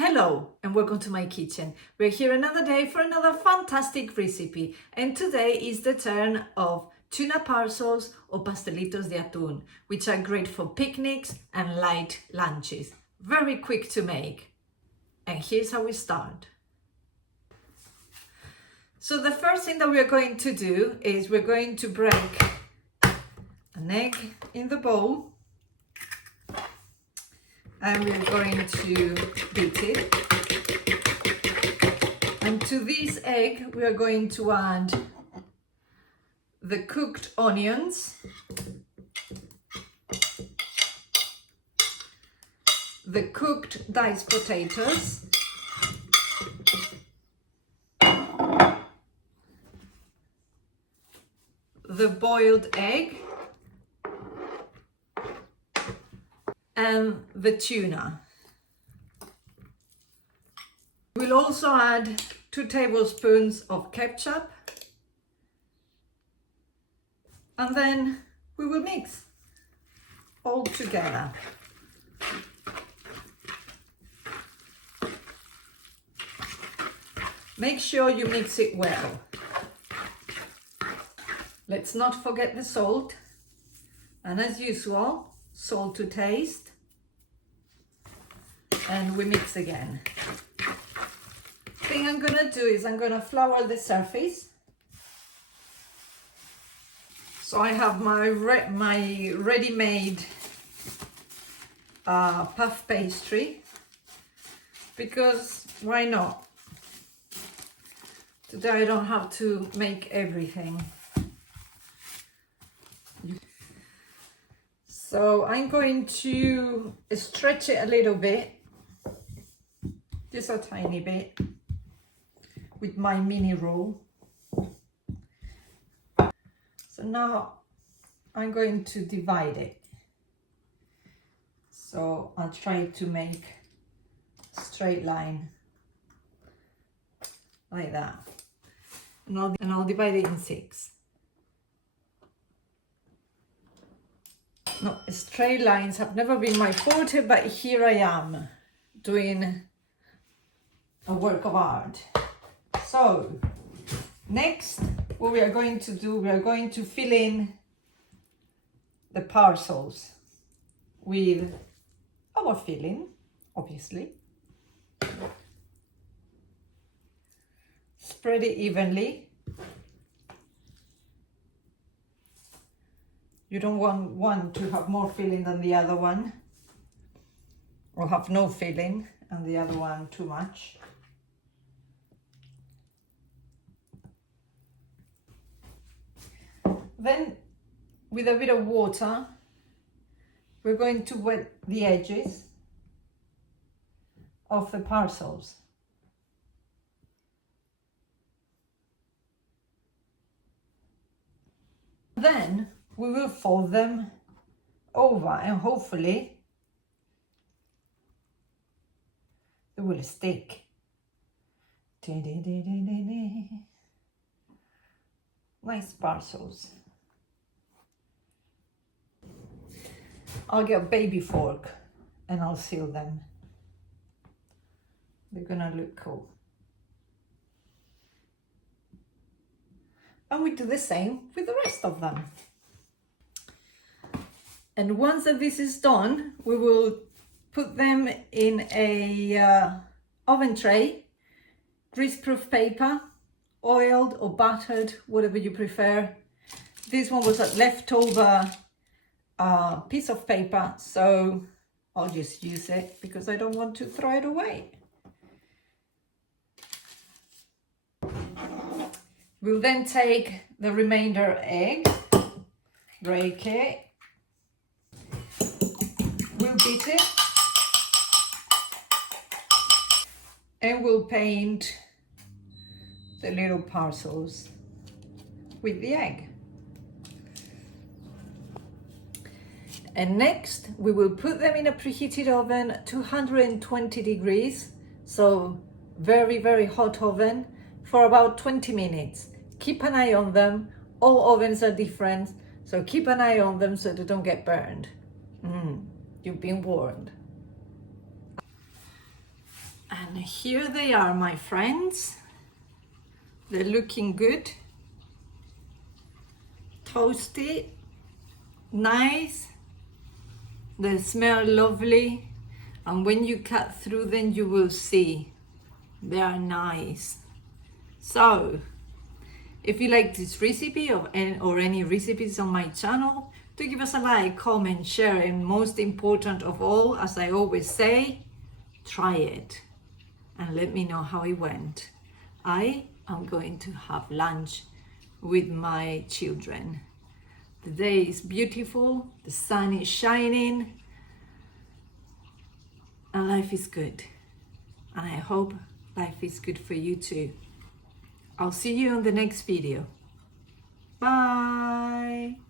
Hello and welcome to my kitchen. We're here another day for another fantastic recipe, and today is the turn of tuna parcels or pastelitos de atún, which are great for picnics and light lunches. Very quick to make. And here's how we start. So the first thing that we're going to do is we're going to break an egg in the bowl. And we're going to beat it. And to this egg, we are going to add the cooked onions, the cooked diced potatoes, the boiled egg, and the tuna. We'll also add 2 tablespoons of ketchup, and then we will mix all together. Make sure you mix it well. Let's not forget the salt, and as usual, salt to taste. And we mix again. Thing I'm gonna do is I'm gonna flour the surface. So I have my ready-made puff pastry, because why not? Today I don't have to make everything. So I'm going to stretch it a little bit, just a tiny bit, with my mini roll. So now I'm going to divide it. So I'll try to make a straight line like that. And I'll divide it in 6. No, straight lines have never been my forte, but here I am doing a work of art. So next, what we are going to do, we are going to fill in the parcels with our filling, obviously. Spread it evenly. You don't want one to have more filling than the other one, or have no filling and the other one too much. Then, with a bit of water, we're going to wet the edges of the parcels. Then we will fold them over, and hopefully they will stick. Nice parcels. I'll get a baby fork and I'll seal them. They're gonna look cool. And we do the same with the rest of them. And once that this is done, we will put them in a oven tray, greaseproof paper, oiled or buttered, whatever you prefer. This one was a leftover piece of paper, so I'll just use it because I don't want to throw it away. We'll then take the remainder egg, break it, we'll beat it, and we'll paint the little parcels with the egg. And next, we will put them in a preheated oven, 220 degrees, so very, very hot oven, for about 20 minutes. Keep an eye on them. All ovens are different, so keep an eye on them so they don't get burned. You've been warned. And here they are, my friends. They're looking good. Toasty, nice. They smell lovely. And when you cut through them, you will see they are nice. So, if you like this recipe or any recipes on my channel, do give us a like, comment, share, and most important of all, as I always say, try it and let me know how it went. I am going to have lunch with my children. The day is beautiful, the sun is shining, and life is good. And I hope life is good for you too. I'll see you on the next video. Bye.